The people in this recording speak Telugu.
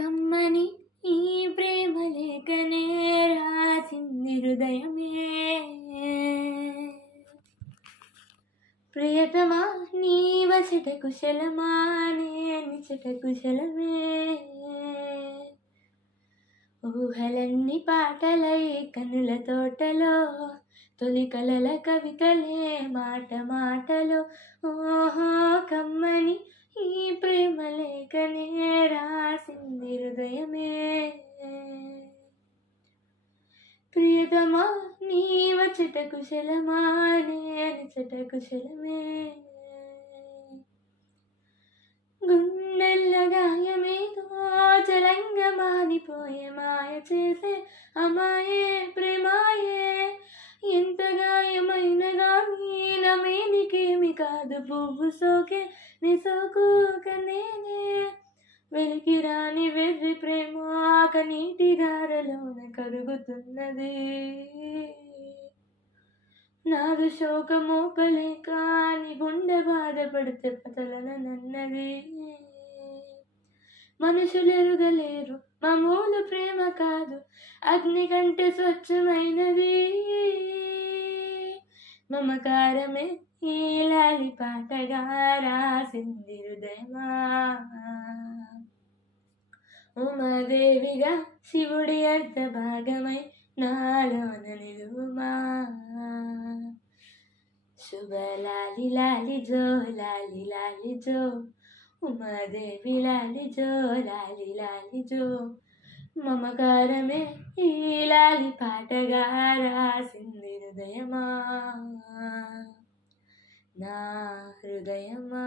కమ్మని ఈ ప్రేమ లేఖనే రాసింది హృదయమే. ప్రియతమా నీ వచట కుశలమా నిచట కుశలమే. ఊహలన్నీ పాటలై కనుల తోటలో తొలి కలల కవితలే మాట మాటలో. ఓహో కమ్మని ఈ ప్రేమ లేఖనే రాసింది హృదయమే. ప్రియతమా నీ వచట కుశలమా నిచట కుశలమే. గుండెల్ల గాయమేదో చలంగా మానిపోయే మాయ చేసే అమాయే ప్రేమాయే. ఎంత గాయమైన గానీ నమేనికేమి కాదు పువ్వు సోకే నీ సోకోక నేనే. వెలికి రాని వెర్రి ప్రేమ కనీటి ధారలోన కరుగుతున్నది. నాదు శోకమోపలేక నీ గుండె బాధపడితే పతలనన్నది. మనుషులెరుగలేరు మామూలు ప్రేమ కాదు అగ్ని కంటే స్వచ్ఛమైనది. మమకారమే ఈ లాలి పాటగా రాసింది హృదయమా. ఉమాదేవిగా శివుడి అర్ధ భాగమై నాలోన నిలువుమా. శుభ లాలి లాలి జో లాలి లాలి జో. ఉమాదేవి లాలి జో లాలి లాలి జో. మమకారమే ఈ లాలి పాటగా రాసింది హృదయమా నా హృదయమా.